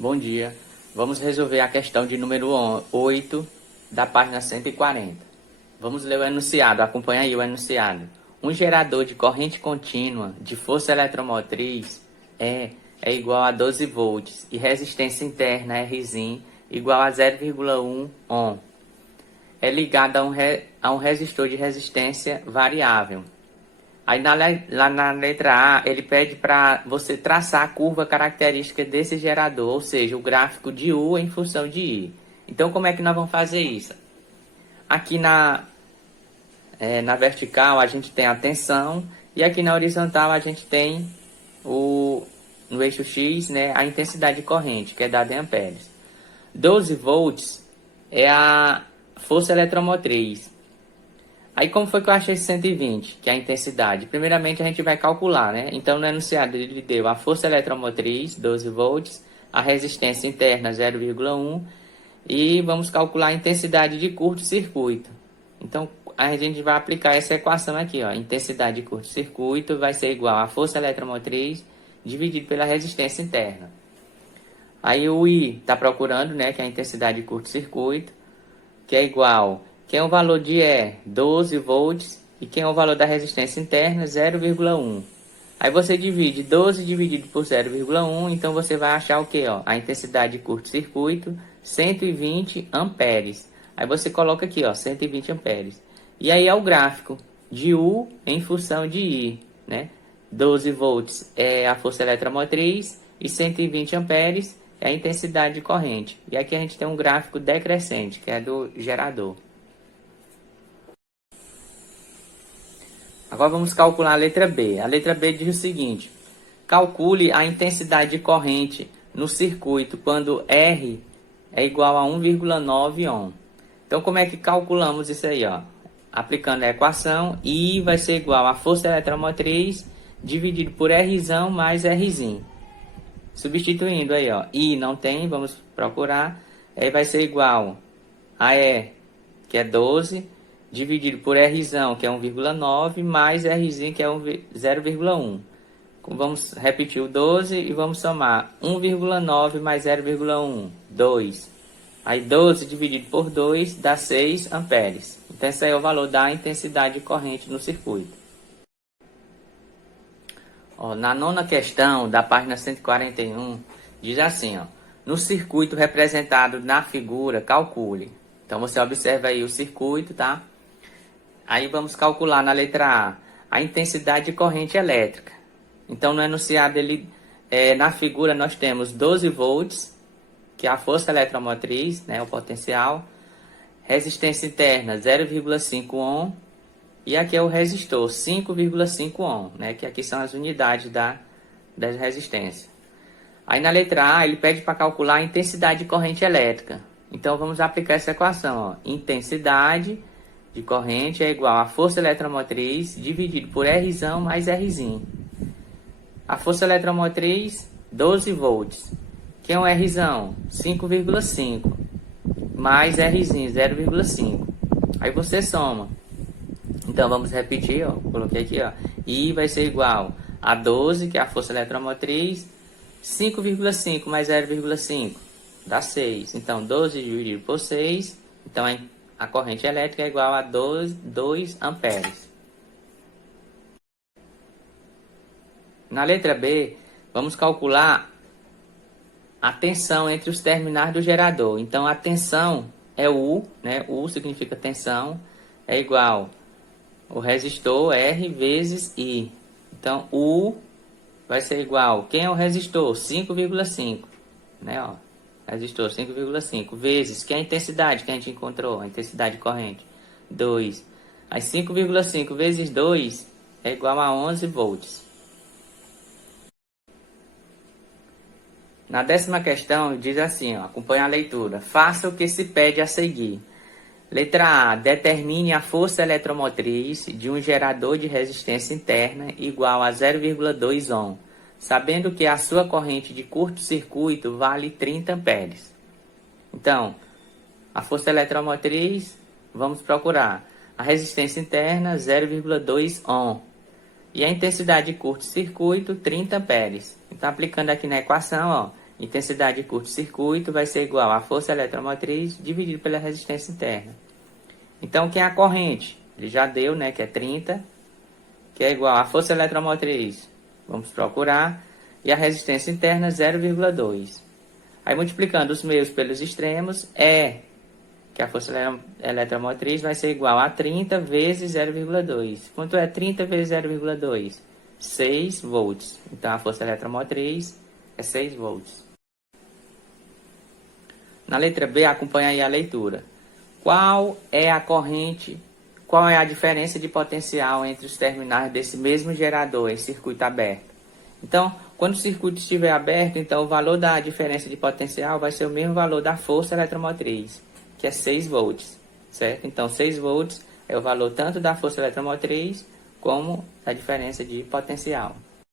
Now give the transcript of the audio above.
Bom dia. Vamos resolver a questão de número 8 da página 140. Vamos ler o enunciado, acompanha aí o enunciado. Um gerador de corrente contínua de força eletromotriz é igual a 12 volts e resistência interna Rzinho igual a 0,1 ohm. É ligado a um resistor de resistência variável. Aí lá na letra A, ele pede para você traçar a curva característica desse gerador, ou seja, o gráfico de U em função de I. Então, como é que nós vamos fazer isso? Aqui na vertical, a gente tem a tensão, e aqui na horizontal, a gente tem no eixo X, né, a intensidade de corrente, que é dada em amperes. 12 volts é a força eletromotriz. Aí como foi que eu achei esse 120, que é a intensidade? Primeiramente a gente vai calcular, né? Então no enunciado ele deu a força eletromotriz, 12 volts, a resistência interna 0,1 e vamos calcular a intensidade de curto-circuito. Então a gente vai aplicar essa equação aqui, ó. Intensidade de curto-circuito vai ser igual a força eletromotriz dividido pela resistência interna. Aí o I está procurando, né, que é a intensidade de curto-circuito, que é igual... Quem é o valor de E? 12 volts. E quem é o valor da resistência interna? 0,1. Aí você divide 12 dividido por 0,1. Então você vai achar o que? A intensidade de curto-circuito, 120 amperes. Aí você coloca aqui, ó, 120 amperes. E aí é o gráfico de U em função de I, né? 12 volts é a força eletromotriz e 120 amperes é a intensidade de corrente. E aqui a gente tem um gráfico decrescente, que é do gerador. Agora vamos calcular a letra B. A letra B diz o seguinte: calcule a intensidade de corrente no circuito quando R é igual a 1,9 ohm. Então como é que calculamos isso aí, ó? Aplicando a equação, I vai ser igual a força eletromotriz dividido por Rzão mais Rzinho. Substituindo aí, ó, I não tem, vamos procurar. Aí vai ser igual a E, que é 12, dividido por Rzão, que é 1,9, mais Rzinho, que é 0,1. Vamos repetir o 12 e vamos somar 1,9 mais 0,1, 2. Aí 12 dividido por 2 dá 6 amperes. Então esse aí é o valor da intensidade de corrente no circuito. Ó, na nona questão da página 141, diz assim, ó: no circuito representado na figura, calcule. Então você observa aí o circuito, tá? Aí vamos calcular na letra A intensidade de corrente elétrica. Então no enunciado, na figura nós temos 12 volts, que é a força eletromotriz, né, o potencial, resistência interna 0,5 ohm, e aqui é o resistor 5,5 ohm, né, que aqui são as unidades da resistência. Aí na letra A ele pede para calcular a intensidade de corrente elétrica. Então vamos aplicar essa equação, ó. Intensidade de corrente é igual a força eletromotriz dividido por Rzão mais Rzinho. A força eletromotriz, 12 volts. Quem é o Rzão? 5,5. Mais Rzinho, 0,5. Aí você soma. Então vamos repetir, ó. Coloquei aqui, ó. I vai ser igual a 12, que é a força eletromotriz, 5,5 mais 0,5 dá 6. Então 12 dividido por 6, então a corrente elétrica é igual a 2 amperes. Na letra B, vamos calcular a tensão entre os terminais do gerador. Então a tensão é U, né? U significa tensão, é igual o resistor R vezes I. Então U vai ser igual, quem é o resistor? 5,5, né? Ó, resistor 5,5 vezes, que é a intensidade que a gente encontrou, a intensidade de corrente, 2. Aí 5,5 vezes 2 é igual a 11 volts. Na 10ª questão diz assim, ó, acompanha a leitura: faça o que se pede a seguir. Letra A, determine a força eletromotriz de um gerador de resistência interna igual a 0,2 ohm, sabendo que a sua corrente de curto-circuito vale 30 amperes. Então, a força eletromotriz, vamos procurar. A resistência interna, 0,2 ohm. E a intensidade de curto-circuito, 30 amperes. Então, aplicando aqui na equação, ó, intensidade de curto-circuito vai ser igual à força eletromotriz dividido pela resistência interna. Então, o que é a corrente? Ele já deu, né, que é 30, que é igual à força eletromotriz. Vamos procurar. E a resistência interna, 0,2. Aí, multiplicando os meios pelos extremos, que a força eletromotriz vai ser igual a 30 vezes 0,2. Quanto é 30 vezes 0,2? 6 volts. Então, a força eletromotriz é 6 volts. Na letra B, acompanha aí a leitura. Qual é a corrente, qual é a diferença de potencial entre os terminais desse mesmo gerador em circuito aberto? Então, quando o circuito estiver aberto, então o valor da diferença de potencial vai ser o mesmo valor da força eletromotriz, que é 6 volts, certo? Então, 6 volts é o valor tanto da força eletromotriz como da diferença de potencial.